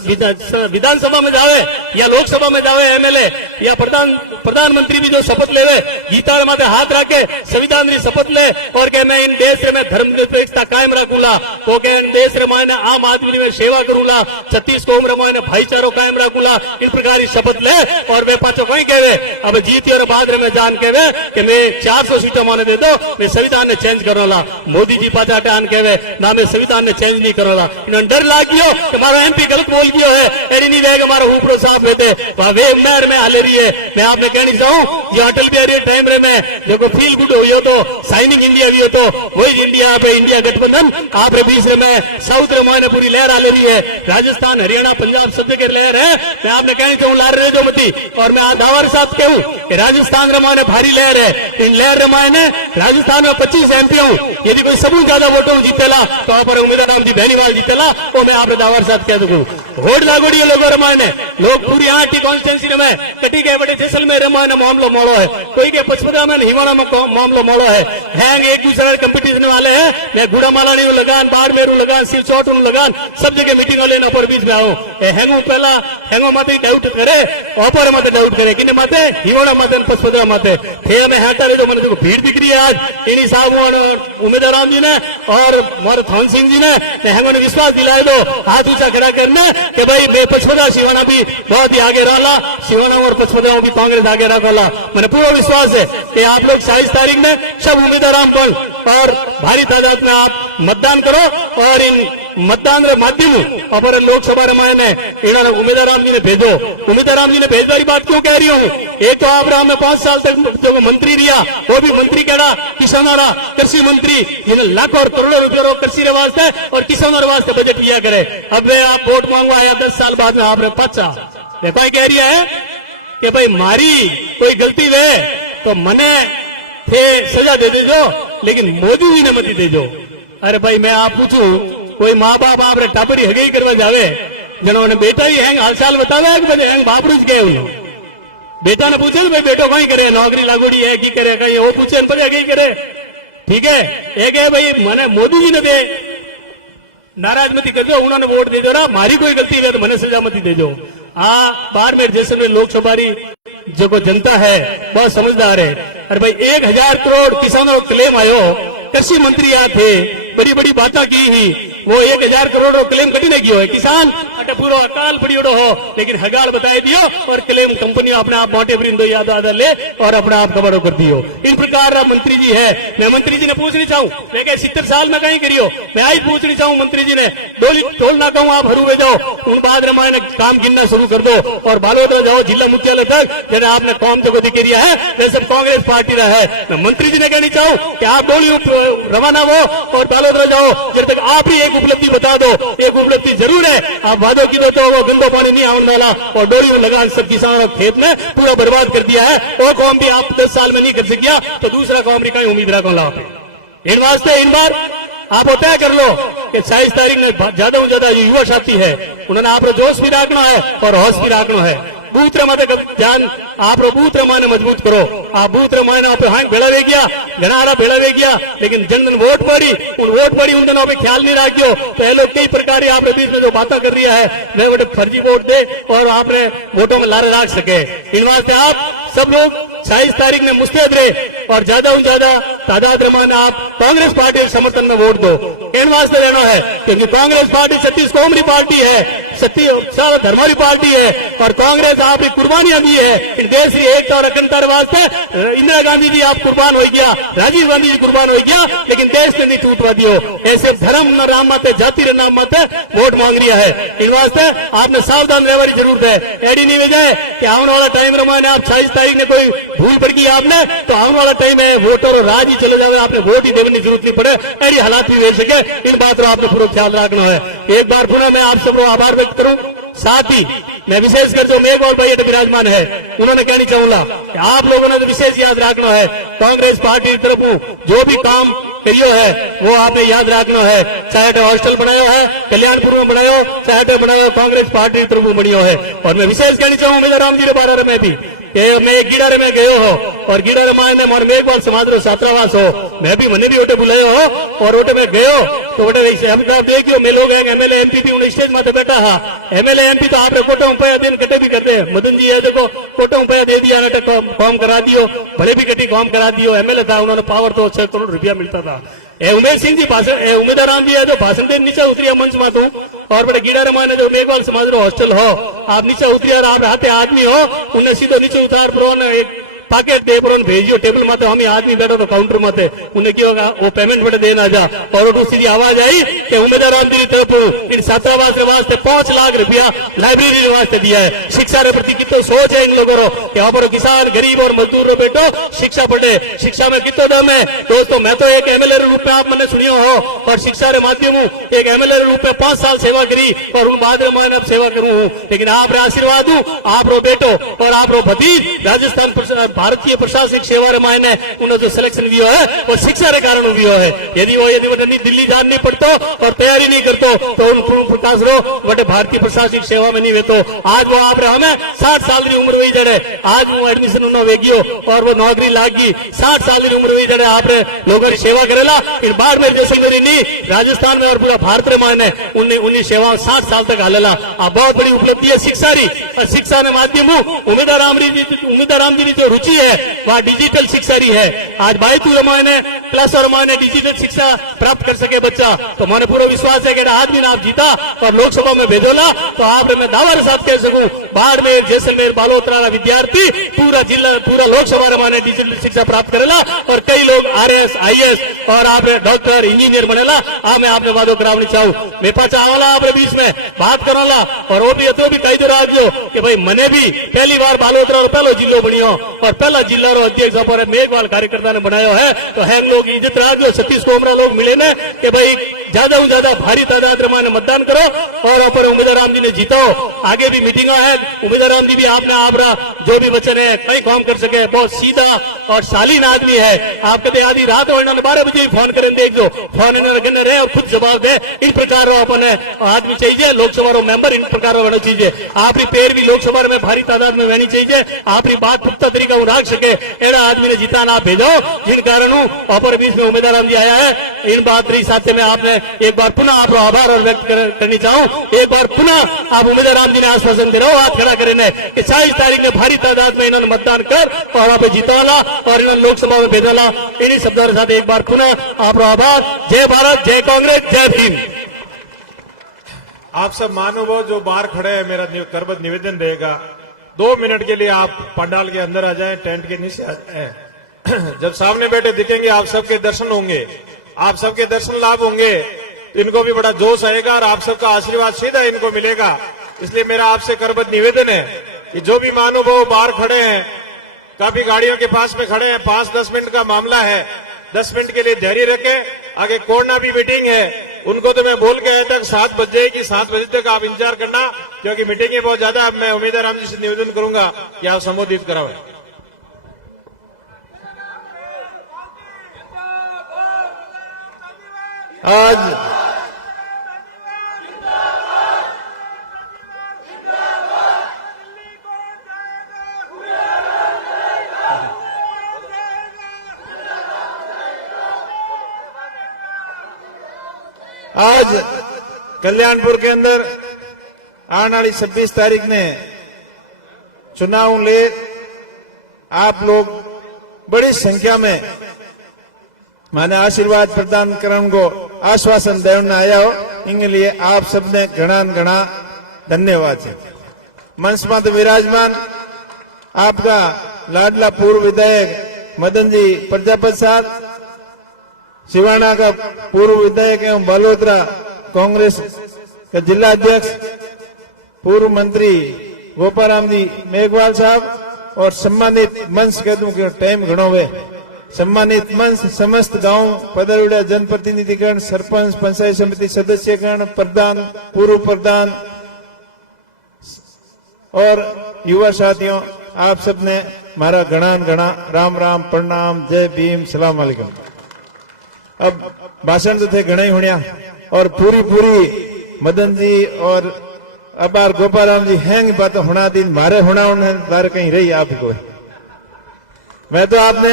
विधानसभा में जावे या लोकसभा में जावे, एमएलए या प्रधानमंत्री भी जो शपथ लेवे, गीता माथे हाथ रखे संविधान की शपथ ले और कहे मैं इन देश में धर्मनिरपेक्षता कायम रखूंगा, तो कहे इन देश में आम आदमी में सेवा करूंगा, 36 कौम में भाईचारो कायम रखूंगा, इन प्रकार की शपथ ले। और वे पाचो कहीं कहे अब जीती और बाद में जान कहे कि मैं 400 सीटों माने दे दो, मैं संविधान ने चेंज करोला। मोदी जी पाचा टान कहे ना मैं संविधान ने चेंज नहीं करोला। इन्होंने डर लाग गयो कि हमारा एमपी गलत बोल गयो है, एडी नहीं रहेगा हमारा ऊपरो साहब कहते वे मैर में हाले रही है। मैं आपने कहनी चाहूं ये अटल बिहारी टाइम रे में देखो फील गुड हुई तो साइनिंग इंडिया भी हो तो वही इंडिया पे इंडिया गठबंधन आप बीच में साउथ रे मायने पूरी लहर आ रही है। राजस्थान हरियाणा पंजाब सब जगह लहर है। मैं आपने कहनी चाहूं लार रहे जो मती, और मैं दावा के साथ कहूं कि राजस्थान रे मायने भारी लहर है। इन लहर रे मायने राजस्थान में 25 एमपी हूं, यदि कोई सबू ज्यादा वोटों जीतेला तो आप उम्मीदवार राम जी बेनीवाल जीतेला, वो मैं आपने दावा के साथ कह दूं। वोट लागोड़ी लोगों रे मायने लोग पूरी 8 कॉन्स्टिट्यूंसी में कटी गए बड़े जैसलमेर रे मायने मामलो मोड़ो है, कोई के पचपदा में हिमालय में मामलो मोड़ो है। हैंग एक दूसरे कंपटीशन वाले हैं। मैं गुड़ामालानी लगान बाड़मेर लगान सिलचोट लगान सब जगह मीटिंग लेने ऊपर बीच में आओ हैंगू पहला हैंगो माते डाउट करे ऊपर माते डाउट करे कि माते हिमालय माते पचपदा माते थे में हटा रहे तो मैंने देखो भीड़ दिख रही है आज इन्हीं साहब उम्मीदवार राम जी ने और हमारे थान सिंह जी ने हैंगो ने विश्वास दिलाए दो हाथ ऊंचा खड़ा करने कि भाई मैं पचपदा सिवाना भी बहुत ही आगे रहा, सिवाना और पचपदा भी कांग्रेस आगे रखा। मैंने पूरा विश्वास है कि आप लोग 27 तारीख में सब उम्मीदवार राम कौन और भारी तादाद में आप मतदान करो और इन मतदान के माध्यम और लोकसभा रामायण इन्होंने उम्मीदवार राम जी ने भेजो। उम्मीदवार राम जी ने भेजने की बात क्यों कह रही हूँ, एक तो आप राम में 5 साल तक जो मंत्री रहा वो भी मंत्री कहना किसानों कृषि मंत्री जिन्हें लाखों और करोड़ों रुपये कृषि के वास्ते और किसानों के वास्ते बजट लिया करे। अब आप वोट मांगवा आया 10 साल बाद में आपने पाचा भाई कह रही है कि भाई मारी कोई गलती वे तो मने थे सजा दे देजो लेकिन मोदी जी ने मत देजो। अरे भाई मैं आप पूछूं कोई माँ बाप आप टापरी हगई करवा जावे जिन्होंने बेटा ही हैंग हालचाल बतावे कि हैंग बापरूज गए उन्होंने बेटा ने पूछे भाई बेटो कहीं करे नौकरी लागोड़ी है की करे कहीं वो पूछे पर हगई करे ठीक है। एक है भाई मैंने मोदी जी ने दे नाराज मती कर दो उन्होंने वोट दे दो रहा मारी कोई गलती है तो मने सजा मती दे दो। बाड़मेर जैसलमेर लोकसभा जो जनता है बहुत समझदार है। अरे भाई 1000 करोड़ किसानों को क्लेम आयो कृषि मंत्री यहाँ थे बड़ी बड़ी बातें की ही वो 1000 करोड़ क्लेम कटी नहीं किया है किसान अटे पूरा अकाल पड़ियोड़ो हो लेकिन हगाल बताए दियो और क्लेम कंपनी अपने आप मोटे वृंदो याद आधा ले और अपने आप कबड़ो कर दियो। इन प्रकार मंत्री जी है। मैं मंत्री जी ने पूछनी चाहूँ मैं 70 साल में कहीं करियो मैं आज पूछनी चाहूँ मंत्री जी ने डोली टोल ना कहूँ आप हरू जाओ उन बाद रामायण काम गिनना शुरू कर दो और बालोदरा जाओ जिला मुख्यालय तक जैसे आपने कौम जो दिखेरिया है वह सब कांग्रेस पार्टी रहा है। मैं मंत्री जी ने कहनी चाहूँ कि आप डोली रवाना हो और बालोदरा जाओ जब तक आप ही एक उपलब्धि बता दो। एक उपलब्धि जरूर है आप वादों की दो तो वो गंदो पानी नहीं आने वाला और डोली में लगान सब किसानों खेत में पूरा बर्बाद कर दिया है। वो कौम भी आप 10 साल में नहीं कर सकिया तो दूसरा कौम भी कहीं उम्मीद रखो ला इन वास्ते इन बार आप तय कर लो कि 27 तारीख ने ज्यादा से ज्यादा युवा साथी है उन्होंने आप जोश भी रखना है और होश भी रखना है। बूथ रमाते ध्यान आप बूथ रमाने मजबूत करो आप बूथ रमाने आप हाँ भेड़ा वे गया घना भेड़ा वे गया लेकिन जन वोट पड़ी उन दिनों पे ख्याल नहीं रखियो तो ये लोग कई प्रकार आपने बीच में जो बातें कर रही है वे बड़े फर्जी वोट दे और आपने वोटों में लारे रख सके। इन वास्ते आप सब लोग 27 तारीख में मुस्तैद रहे और ज्यादा से ज्यादा तादाद रमाना आप कांग्रेस पार्टी के समर्थन में वोट दो। इन वास्ते लेना है क्योंकि कांग्रेस पार्टी 36 कौमरी पार्टी है सत्य सारा धर्मारी पार्टी है और कांग्रेस आपने कुर्बानियां दी है इन देश की एकता और अखंडता वास्ते। इंदिरा गांधी जी आप कुर्बान हो गया, राजीव गांधी जी कुर्बान हो गया, लेकिन देश ने नहीं टूटवा दियो। ऐसे धर्म न राम मत है, जाति र नाम मत है, वोट मांग रहा है। इन वास्ते आपने सावधान रहने की जरूरत है। एडी नहीं वजह कि आने वाला टाइम रमाने आप 26 तारीख ने कोई भूल पड़ गई आपने तो आने वाला टाइम है वोटर और राज ही चले जाए, आपने वोट ही देने की जरूरत नहीं पड़े। ऐसी हालात भी हो सके, इन बात का आपने पूरा ख्याल रखना है। एक बार पुनः मैं आप सबको आभार व्यक्त करूं। साथ ही मैं विशेषकर जो मेघवाल भाई विराजमान है उन्होंने कहनी चाहूंगा कि आप लोगों ने तो विशेष याद रखना है, कांग्रेस पार्टी की तरफ जो भी काम करियो है वो आपने याद रखना है। चाहे हॉस्टल बनायो है, कल्याणपुर में बनायो, चाहे बनायो, कांग्रेस पार्टी की तरफ बनियो है। और मैं विशेष कहनी चाहूँ मेरा राम जी के बारे में भी मैं गीडारे में गयो हो और गीडारे में मोर मेघवाल समाज रो छात्रावास हो, मैं भी मने भी ओटे बुलायो हो और ओटे में गयो तो ओटे अमिताभ देखियो मैं लोग एमएलए एमपी भी उन्हें स्टेज माथे बैठा हा। एमएलए एमपी तो आपने कोटा रुपया दिन कटे भी करते हैं। मदन जी है देखो कोटा रुपया दे दिया, नाटक काम करा दियो, भले भी कटी काम करा दियो। एमएलए था, उन्होंने पावर तो 6 करोड़ रुपया मिलता था। उमेश सिंह जी भाषण उमेदवार राम जी है जो भाषण दे नीचे उतरिया मंच में तू और बड़े गीडारे माने जो मेघवाल समाज रो हॉस्टल हो आप नीचे उतरिया, आप हाथे आदमी हो उन्हें सीधो नीचे उतार पर एक पाकेट दे पर भेजियो टेबल माते हम आदमी बैठो तो काउंटर माते उन्हें क्या होगा वो पेमेंट बड़े देना जा और दूसरी आवाज आई कि उम्मीदवार राम जी तरफ इन छात्रावास के वास्ते 5 लाख रुपया लाइब्रेरी के वास्ते दिया है। शिक्षा के प्रति कितो सोच है इन लोगों को यहाँ पर किसान गरीब और मजदूर रो बेटो शिक्षा पढ़े, शिक्षा में कितो दम है। दोस्तों मैं तो एक एमएलए रूप में आप मैंने सुनियो हो और शिक्षा के माध्यम एक एमएलए रूप में 5 साल सेवा करी और उन बाद में अब सेवा करूं हूं, लेकिन आप आशीर्वाद हूं आप रो बेटो और आप रो भतीज राजस्थान भारतीय प्रशासनिक सेवा रे मायने उन्हें जो सिलेक्शन भी है वो शिक्षा के कारण भी है। यदि वो दिल्ली जान नहीं पड़तो और तैयारी नहीं करतो तो उन प्रकाश रो बटे भारतीय प्रशासनिक सेवा में नहीं वेतो। आज वो आप हमें 60 साल की उम्र हुई जड़े आज वो एडमिशन उन्होंने वेगियो और वो नौकरी लागी 60 साल की उम्र हुई जड़े आपने लोगों की सेवा करेला। फिर बाढ़ में जैसे मेरी नहीं राजस्थान में और पूरा भारत रे मायने उन्हें सेवा 60 साल तक हालेला। आप बहुत बड़ी उपलब्धि है शिक्षा री और शिक्षा ने माध्यम उम्मीदवार राम जी की जो रुचि है वहाँ डिजिटल शिक्षा रही है। आज 22 रमायने प्लस और रमायने डिजिटल शिक्षा प्राप्त कर सके बच्चा तो मैंने पूरा विश्वास है कि आदमी आप जीता और लोकसभा में भेजोला तो आप मैं दावा के साथ कह सकूं बाड़मेर जैसलमेर बालोतरा विद्यार्थी पूरा लोकसभा रमाने डिजिटल शिक्षा प्राप्त करेला और कई लोग आरएस आईएएस और आप डॉक्टर इंजीनियर बनेला। मैं आपने वादो करावनी चाहूँ मैं पाचा आवाला आपने बीच में बात करोला और वो भी इतो भी कही दो राजो कि भाई मने भी पहली बार बालोतरा पहलो जिलो बनियो और पहला जिला रो अध्यक्ष पर मेघवाल कार्यकर्ता ने बनाया है तो हम लोग इज्जत राजो सतीश कोमरा लोग मिले ने कि भाई ज्यादा भारी तादाद में मतदान करो और ऊपर उम्मीदवार राम जी ने जीताओ। आगे भी मीटिंग है उम्मीदवार राम जी भी आपने आप जो भी वचन है कई काम कर सके बहुत सीधा और शालीन आदमी है। आप कभी आधी रात हो 12 बजे फोन करें देख दो फोन इन्होंने रहे और खुद जवाब दे इन प्रकार अपने आदमी चाहिए लोकसभा रो मेंबर इन प्रकार होना चाहिए। आपकी पैर भी लोकसभा में भारी तादाद में रहनी चाहिए। आपकी बात पुख्ता तरीका रख सके एड़ा आदमी ने जीताना आप भेजो जिन कारण ऊपर बीच में उम्मीदवार राम जी आया है। इन बात रही साथ में आपने एक बार पुनः आप आभार और व्यक्त करनी चाहूँ। एक बार पुनः आप उम्मीदवार राम जी ने आश्वासन दे रहे हो हाथ खड़ा करें कि 26 तारीख ने भारी तादाद में इन्होंने मतदान कर और आप जीताला और इन्होंने लोकसभा में भेजाला। इन्हीं शब्दों के साथ एक बार पुनः आप आभार। जय भारत, जय कांग्रेस, जय भीम। आप सब महानुभाव जो बाहर खड़े हैं मेरा करबद्ध निवेदन रहेगा 2 मिनट के लिए आप पंडाल के अंदर आ जाएं, टेंट के नीचे आ जाएं। जब सामने बैठे दिखेंगे आप सबके दर्शन होंगे, आप सबके दर्शन लाभ होंगे तो इनको भी बड़ा जोश आएगा और आप सबका आशीर्वाद सीधा इनको मिलेगा। इसलिए मेरा आपसे करबद्ध निवेदन है कि जो भी महानुभाव बाहर खड़े हैं काफी गाड़ियों के पास में खड़े हैं 5-10 मिनट का मामला है 10 मिनट के लिए धैर्य रखें। आगे कोरोना भी मीटिंग है उनको तो मैं बोल के आया था 7 बज जाएगी 7 बजे तक आप इंतजार करना क्योंकि मीटिंग बहुत ज्यादा। अब मैं उम्मीदवार राम जी से निवेदन करूंगा कि आप संबोधित कराओ। आज कल्याणपुर के अंदर आने वाली 26 तारीख ने चुनाव ले आप लोग बड़ी संख्या में माने आशीर्वाद प्रदान करने को आश्वासन देने आया हो। इनके लिए आप सबने घना धन्यवाद છે। મંચમાં તો विराजमान आपका लाडला पूर्व विधायक मदन जी प्रजापत साहब, सिवाना का पूर्व विधायक एवं बालोतरा कांग्रेस का जिला अध्यक्ष पूर्व मंत्री गोपाराम जी मेघवाल साहब, और सम्मानित मंच कह दूं कि टाइम घणो है, सम्मानित मंच समस्त गांव पदरवड़ा जनप्रतिनिधिगण, सरपंच, पंचायत समिति सदस्यगण, प्रधान, पूर्व प्रधान और युवा साथियों, आप सबने मारा घना घना राम राम, प्रणाम, जय भीम, सलाम अलैकुम। अब भाषण तो थे घना ही होनिया, और पूरी मदन जी और अबार गोपाराम जी हैंग बात होना दिन मारे होना उन्हें बार कहीं रही आपको। मैं तो आपने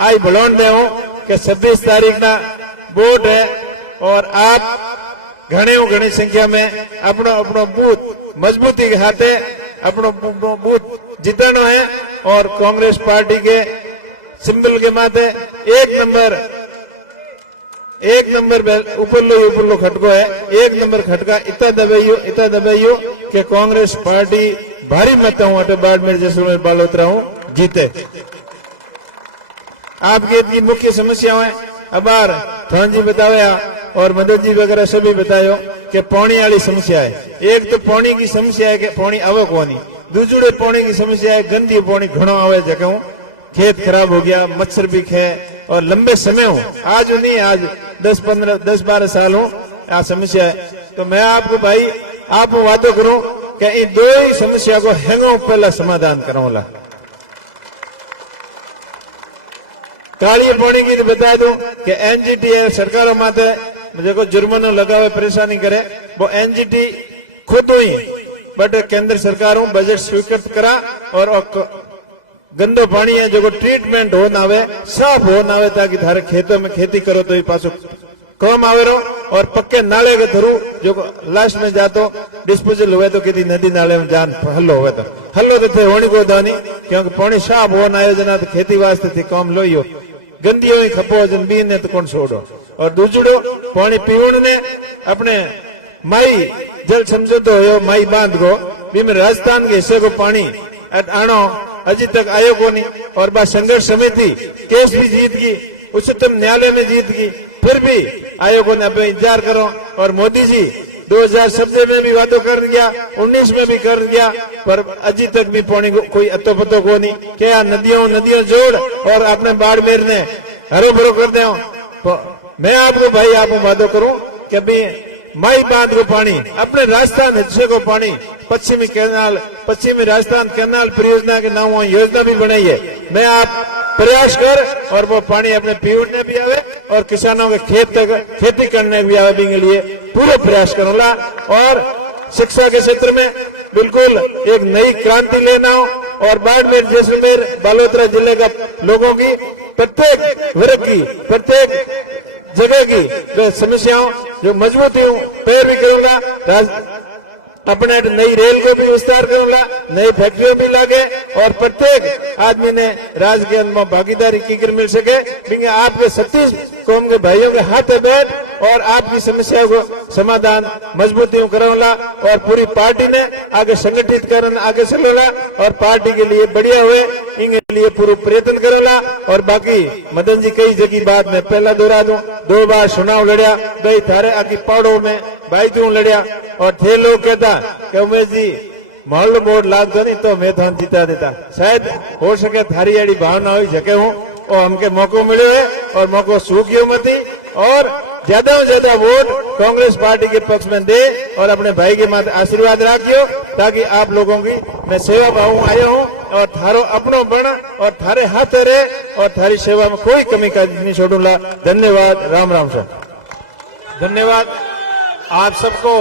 आई बुलान दे हूं कि 26 तारीख ना वोट है, और आप घनी संख्या में अपनो बूथ मजबूती के हाथे अपनो बूथ जिताना है, और कांग्रेस पार्टी के सिंबल के माथे एक नंबर ऊपर लो खटको है, एक नंबर खटका इतना दबाइयो कि कांग्रेस पार्टी भारी मत हूं अटे बाड़मेर, जैसलमेर, बालोतरा हूं जीते। आपकी इतनी मुख्य समस्याएं अबार थान जी बताया और मदन जी वगैरह सभी बतायो कि पानी वाली समस्या है। एक तो पानी की समस्या है कि पानी आवे कोनी, दूसरे पानी की समस्या है गंदी पानी घणो आवे, जगह खेत खराब हो गया, मच्छर भी खे, और लंबे समय हो, आज नहीं, आज 10-12 साल हो आ समस्या है। तो मैं आपको भाई आप वादो करूं कि इन दो ही समस्या को हैंगो पहला समाधान कराऊंगा। काली पानी की तो बता दूं कि एनजीटी सरकारों माथे मुझे को जुर्मानो लगावे, परेशानी करे, वो एनजीटी खुद हुई बट केंद्र सरकारों बजट स्वीकृत करा, और गंदो पानी है जो ट्रीटमेंट हो ना आवे, साफ हो ना आवे, ताकि थारे खेतों में खेती करो तो ही पासो कम आवे रो, और पक्के नाले के थ्रू जो लास्ट में जातो डिस्पोजल हुए तो किसी नदी नाले में जान हल्लो हुए तो थे होनी को दानी, क्योंकि पानी साफ हो ना आयोजना तो खेती वास्ते थी कम लोइयो, गंदी हुई खपो जन बीन ने तो कौन छोड़ो। और दूसरो पानी पीवण ने अपने माई जल समझौतो हो माई बांध को भी में राजस्थान के हिस्से को पानी आनो अभी तक आयो को नहीं, और बात संघर्ष समिति केस भी जीत गई, उच्चतम न्यायालय में जीत गई, फिर भी आयोगों ने अब इंतजार करो। और मोदी जी 2017 में भी वादो कर गया, 19 में भी कर गया, पर अभी तक भी पानी को कोई अतो पतो को नहीं। क्या नदियों जोड़ और अपने बाड़मेर ने हरो भरो कर दे। मैं आपको भाई आपको वादो करूं कि अभी माई बांध को पानी, अपने राजस्थान हिस्से को पानी, पश्चिमी राजस्थान कैनाल परियोजना के नाम योजना भी बनाई है। मैं आप प्रयास कर और वो पानी अपने पीने भी आवे और किसानों के खेत तक खेती करने भी आवे के लिए पूरे प्रयास करूंगा। और शिक्षा के क्षेत्र में बिल्कुल एक नई क्रांति लेना हो, और बाड़मेर, जैसलमेर, बालोतरा जिले का लोगों की प्रत्येक वर्ग की, प्रत्येक जगह की जो समस्याओं जो मजबूती हूं पैर भी करूंगा, अपने नई रेल को भी विस्तार करूंगा, नई फैक्ट्रियों भी लागे, और प्रत्येक आदमी ने राज के अंदर भागीदारी की कर मिल सके। आपके 36 कौम के भाइयों के हाथ बैठ और आपकी समस्याओं को समाधान मजबूती कराऊंगा, और पूरी पार्टी ने आगे संगठित करना आगे चलेगा, और पार्टी के लिए बढ़िया हुए इनके लिए पूरा प्रयत्न करूंगा। और बाकी मदन जी कई जगह बात मैं पहला दोहरा दूं, 2 बार चुनाव लड़िया, गई थारे आकी पहाड़ों में भाई तू लड़िया, और थे लोग कहता कि उमेश जी मोहल्लो बोर्ड लागतो नहीं तो मैं थान जीता देता। शायद हो सके थारी अड़ी भावना हुई जके हूं, और हमके मौको मिले है, और मौको सूखियो मती, और ज्यादा से ज्यादा वोट कांग्रेस पार्टी के पक्ष में दे, और अपने भाई के माथे आशीर्वाद राखियो, ताकि आप लोगों की मैं सेवा भाव आया हूं, और थारो अपनो बन और थारे हाथ रहे, और थारी सेवा में कोई कमी नहीं छोड़ूंगा। धन्यवाद। राम राम सर। धन्यवाद आप सबको।